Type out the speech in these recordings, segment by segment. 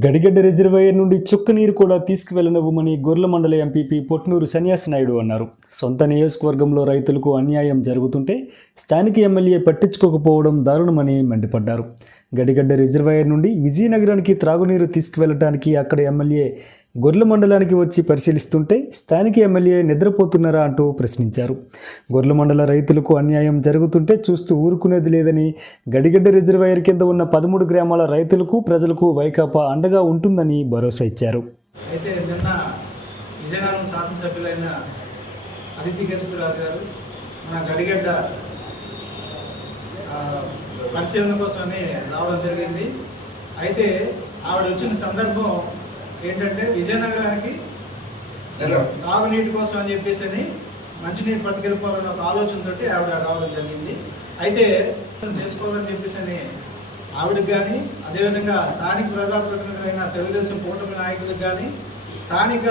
Gadigadda reservoir నుండి చుక్క నీరు కూడా తీసుకువెళ్లనివ్వమని గొర్ల మండల ఎంపీపీ పొట్నూరు సన్యాసి నాయుడు అన్నారు. సొంత నియోజకవర్గంలో రైతులకు అన్యాయం జరుగుతుంటే స్థానిక ఎమ్మెల్యే పట్టించుకోకపోవడం దారుణమని మండిపడ్డారు. గడిగడ్డ రిజర్వాయర్ నుండి విజయనగరానికి త్రాగునీరు తీసుకువెళ్లడానికి అక్కడ ఎమ్మెల్యే గొర్ల మండలానికి వచ్చి పరిశీలిస్తుంటే స్థానిక ఎమ్మెల్యే నిద్రపోతున్నారా అంటూ ప్రశ్నించారు. గొర్ల మండల రైతులకు అన్యాయం జరుగుతుంటే చూస్తూ ఊరుకునేది లేదని, గడిగడ్డ రిజర్వాయర్ కింద ఉన్న 13 గ్రామాల రైతులకు ప్రజలకు వైకాపా అండగా ఉంటుందని భరోసా ఇచ్చారు. అయితే నిన్న విజయనగరం శాసనసభ్యులైన అదితి గజపతిరాజు గారు మన గడిగడ్డ పరిశీలన కోసమని రావడం జరిగింది. అయితే ఆవిడ వచ్చిన సందర్భం ఏంటంటే విజయనగరానికి తాగునీటి కోసం అని చెప్పేసి మంచినీరు పట్టుకెళ్ళిపోవాలన్న ఒక ఆలోచనతో ఆవిడ రావడం జరిగింది. అయితే చేసుకోవాలని చెప్పేసి ఆవిడకి కానీ, అదేవిధంగా స్థానిక ప్రజాప్రతినిధులైన తెలుగుదేశం కూటమి నాయకులకు కానీ, స్థానిక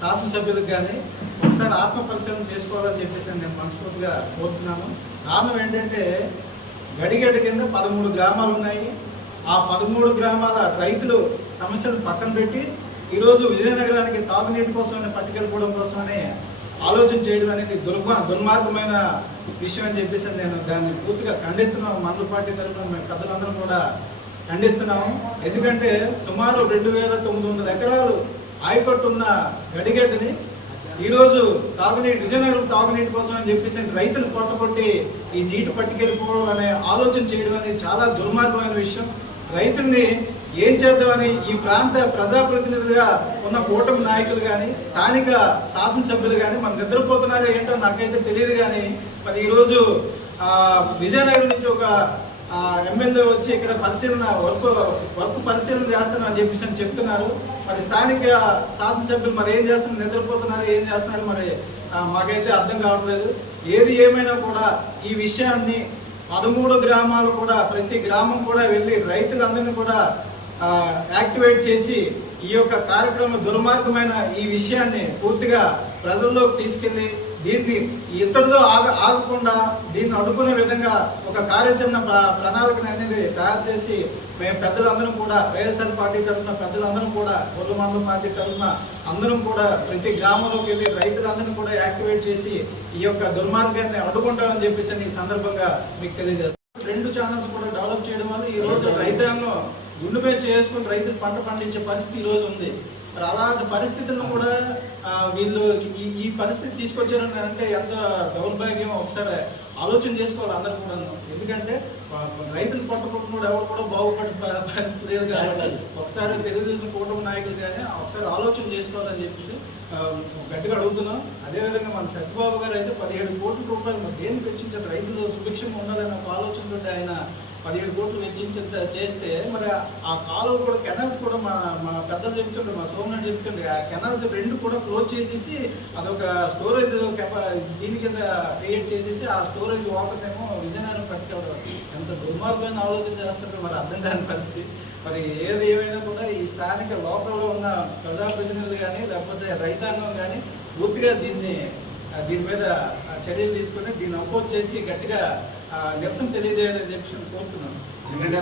శాసనసభ్యులకు కానీ ఒకసారి ఆత్మ పరిశీలన చేసుకోవాలని చెప్పేసి నేను మనస్ఫూర్తిగా కోరుతున్నాను. కారణం ఏంటంటే గడిగడ్డ కింద 13 గ్రామాలు ఉన్నాయి. ఆ 13 గ్రామాల రైతులు సమస్యలు పక్కన పెట్టి ఈరోజు విజయనగరానికి తాగునీటి కోసమని పట్టుకెళ్ళిపోవడం కోసమని ఆలోచన చేయడం అనేది దుర్మార్గమైన విషయం అని చెప్పేసి నేను దాన్ని పూర్తిగా ఖండిస్తున్నాము. మండల పార్టీ తరఫున మేము పెద్దలందరం కూడా ఖండిస్తున్నాము. ఎందుకంటే సుమారు 2,900 ఎకరాలు ఆయకట్టు ఉన్న గడిగడ్డని ఈరోజు విజయనగరం తాగునీటి కోసం అని చెప్పేసి రైతులు పొట్టకొట్టి ఈ నీటి పట్టుకెళ్ళిపోవడం అనే ఆలోచన చేయడం అనేది చాలా దుర్మార్గమైన విషయం. రైతుల్ని ఏం చేద్దామని ఈ ప్రాంత ప్రజాప్రతినిధులుగా ఉన్న కూటమి నాయకులు కానీ, స్థానిక శాసనసభ్యులు కానీ మన నిద్రపోతున్నారో ఏంటో నాకైతే తెలియదు. కానీ మరి ఈరోజు విజయనగరం నుంచి ఒక ఎమ్మెల్యే వచ్చి ఇక్కడ వర్క్ పరిశీలన చేస్తున్నారని చెప్పేసి చెప్తున్నారు. మరి స్థానిక శాసనసభ్యులు మరి ఏం చేస్తున్నారు, నిద్రపోతున్నారు, ఏం చేస్తున్నారు మరి మాకైతే అర్థం కావట్లేదు. ఏది ఏమైనా కూడా ఈ విషయాన్ని 13 గ్రామాలు కూడా, ప్రతి గ్రామం కూడా వెళ్ళి రైతులందరినీ కూడా యాక్టివేట్ చేసి ఈ యొక్క కార్యక్రమం దుర్మార్గమైన ఈ విషయాన్ని పూర్తిగా ప్రజల్లోకి తీసుకెళ్ళి దీన్ని ఇతరులతో ఆగకుండా దీన్ని అడ్డుకునే విధంగా ఒక కార్యాచరణ ప్రణాళికను అనేది తయారు చేసి మేము పెద్దలందరం కూడా, వైఎస్ఆర్ పార్టీ తరఫున పెద్దలందరం కూడా, గొర్ల మండల పార్టీ తరఫున అందరం కూడా ప్రతి గ్రామంలోకి వెళ్ళి రైతులందరినీ కూడా యాక్టివేట్ చేసి ఈ యొక్క దుర్మార్గాన్ని అడ్డుకుంటామని చెప్పేసి ఈ సందర్భంగా మీకు తెలియజేస్తాం. 2 ఛానల్స్ కూడా డెవలప్ చేయడం వల్ల ఈ రోజు రైతాంగం గుండు మీద చేసుకుని రైతులు పంట పండించే పరిస్థితి ఈ రోజు ఉంది. మరి అలాంటి పరిస్థితులను కూడా వీళ్ళు ఈ పరిస్థితి తీసుకొచ్చారని అంటే ఎంత దౌర్భాగ్యం ఒకసారి ఆలోచన చేసుకోవాలి అందరూ కూడా. ఎందుకంటే రైతులు పట్టుకుంటున్నాడు ఎవరు కూడా బాగుపడే పరిస్థితి లేదు. కాబట్టి ఒకసారి తెలుగుదేశం కూటమి నాయకులు కానీ ఒకసారి ఆలోచన చేసుకోవాలని చెప్పేసి గట్టిగా అడుగుతున్నాం. అదేవిధంగా మన సత్యబాబు గారు అయితే 17 కోట్ల రూపాయలు మరి దేనికి వెచ్చించారు, రైతులు సుభిక్షంగా ఉండాలనే ఒక ఆలోచనతో ఆయన 17 కోట్లు వెచ్చించేంత చేస్తే మరి ఆ కాలువ కూడా, కెనాల్స్ కూడా మా పెద్దలు చెప్తుండే, మా సోమనాథ్ చెప్తుండే, ఆ కెనాల్స్ 2 కూడా క్లోజ్ చేసేసి అదొక స్టోరేజ్ దీని కింద క్రియేట్ చేసేసి ఆ స్టోరేజ్ వాటర్ ఏమో విజయనగరం పట్టుకెళ్ళడం. ఎంత దుర్మార్గమైన ఆలోచన చేస్తుంటే మరి అర్థం కాని పరిస్థితి. మరి ఏది ఏమైనా కూడా ఈ స్థానిక లోకల్లో ఉన్న ప్రజాప్రతినిధులు కానీ, లేకపోతే రైతాంగం కానీ పూర్తిగా దీని మీద చర్యలు తీసుకుని దీన్ని అపోజ్ చేసి గట్టిగా నిరసన తెలియజేయాలని చెప్పి కోరుతున్నాను. ఎందుకంటే